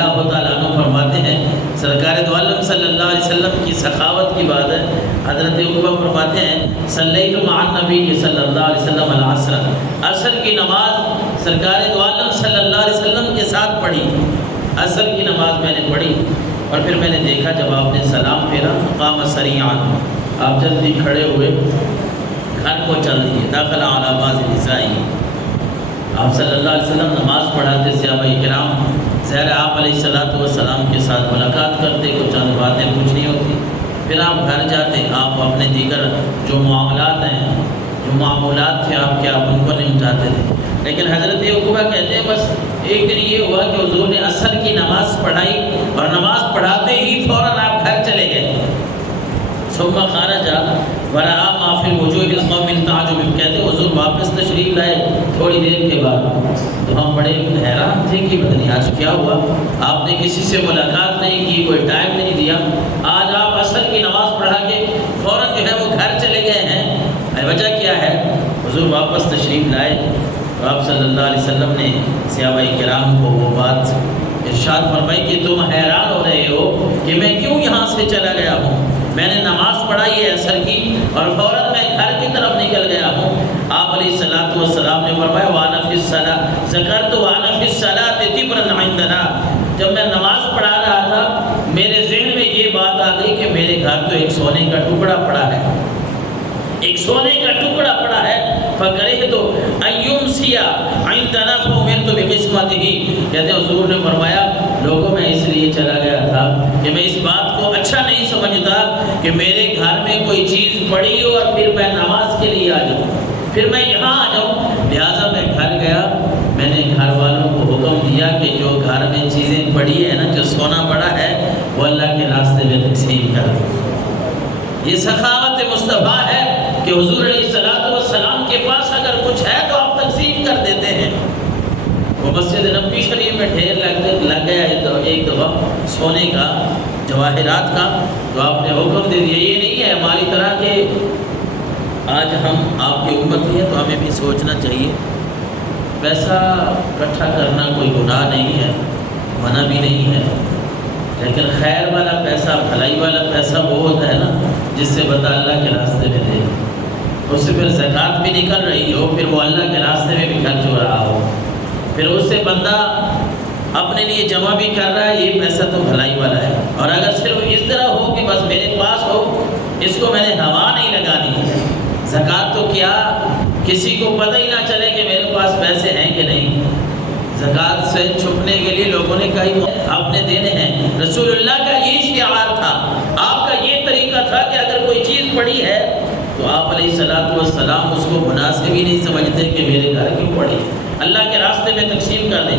اللہ تعالیٰ عنہ فرماتے ہیں، سرکار دو عالم صلی اللہ علیہ وسلم کی سخاوت کی بات ہے۔ حضرت عقبہ فرماتے ہیں صلیت مع النبی صلی اللہ علیہ وسلم العصر، عصر کی نماز سرکار دو عالم صلی اللہ علیہ وسلم کے ساتھ پڑھی، عصر کی نماز میں نے پڑھی، اور پھر میں نے دیکھا جب آپ نے سلام پھیرا قام سریعا، آپ جلدی کھڑے ہوئے گھر کو چل دیے، داخل علی بعض نسائی، آپ صلی اللہ علیہ وسلم نماز پڑھاتے، صحابہ کرام ظاہر آپ علیہ السلام کے ساتھ ملاقات کرتے، کچھ چند باتیں پوچھنی ہوتی، پھر آپ گھر جاتے، آپ اپنے دیگر جو معاملات ہیں، جو معمولات تھے آپ کے، آپ ان کو نمٹاتے تھے۔ لیکن حضرت عقبہ کہتے ہیں بس ایک دن یہ ہوا کہ حضور نے عصر کی نماز پڑھائی، اور نماز پڑھاتے ہی فوراً آپ گھر چلے گئے۔ ثم خرج ورأى ما في وجوه القوم من تعجب، کہتے حضور واپس تشریف لائے تھوڑی دیر کے بعد، تو ہم بڑے حیران تھے کہ پتہ نہیں آج کیا ہوا، آپ نے کسی سے ملاقات نہیں کی، کوئی ٹائم نہیں دیا، آج آپ عصر کی نماز پڑھا کے فوراً جو ہے وہ گھر چلے گئے ہیں، وجہ کیا ہے؟ حضور واپس تشریف لائے تو آپ صلی اللہ علیہ وسلم نے صحابہ کرام کو وہ بات ارشاد فرمائی کہ تم حیران ہو رہے ہو کہ میں کیوں یہاں سے چلا گیا ہوں، میں نے نماز پڑھائی ہے عصر کی اور فوراً میں گھر کی طرف نکل گیا ہوں۔ آپ علیہ السلام نے فرمایا وَأَنَا فِي الصَّلَاةِ ذَكَرْتُ وَأَنَا فِي الصَّلَاةِ تِبْرًا عِندَنَا، جب میں نماز پڑھا رہا تھا میرے ذہن میں یہ بات آ گئی کہ میرے گھر تو ایک سونے کا ٹکڑا پڑا ہے، ایک سونے کا ٹکڑا پڑا ہے، فَكَرِهْتُ أَن يُمْسِيَ عِندَنَا فَأُمِرْتُ بِقِسْمَتِهِ، کہتے حضور نے فرمایا لوگوں میں اس لیے چلا گیا تھا کہ میں اس بات کو اچھا نہیں سمجھتا کہ میرے گھر میں کوئی چیز پڑی ہو اور پھر میں نماز کے لیے آ جاؤں، پھر میں یہاں آ جاؤں، لہٰذا میں گھر گیا، میں نے گھر والوں کو حکم دیا کہ جو گھر میں چیزیں پڑی ہے نا، جو سونا پڑا ہے وہ اللہ کے راستے میں تقسیم کر دو۔ یہ سخاوت مصطفیٰ ہے کہ حضور علیہ السلام کے پاس اگر کچھ ہے تو آپ تقسیم کر دیتے ہیں۔ وہ مسجد نبوی شریف میں ڈھیر لگ گیا ایک دفعہ سونے کا، جواہرات کا، تو آپ نے حکم دے دیا۔ یہ نہیں ہے ہماری طرح کہ آج ہم آپ کی امت ہے تو ہمیں بھی سوچنا چاہیے پیسہ اکٹھا کرنا کوئی گناہ نہیں ہے، منع بھی نہیں ہے، لیکن خیر والا پیسہ، بھلائی والا پیسہ وہ ہوتا ہے نا جس سے بندہ اللہ کے راستے میں دے، اس سے پھر زکوٰۃ بھی نکل رہی ہو، پھر وہ اللہ کے راستے میں بھی خرچ ہو رہا ہو، پھر اس سے بندہ اپنے لیے جمع بھی کر رہا ہے، یہ پیسہ تو بھلائی والا ہے۔ اور اگر صرف اس طرح ہو کہ بس میرے پاس ہو، اس کو میں نے ہوا نہیں لگانی، زکوٰۃ تو کیا کسی کو پتہ ہی نہ چلے کہ میرے پاس پیسے ہیں کہ نہیں، زکوٰۃ سے چھپنے کے لیے لوگوں نے کہا آپ نے دینے ہیں۔ رسول اللہ کا یہ شعار تھا، آپ کا یہ طریقہ تھا کہ اگر کوئی چیز پڑی ہے تو آپ علیہ السلام اس کو مناسب ہی نہیں سمجھتے کہ میرے گھر کیوں پڑی، اللہ کے راستے میں تقسیم کر دیں۔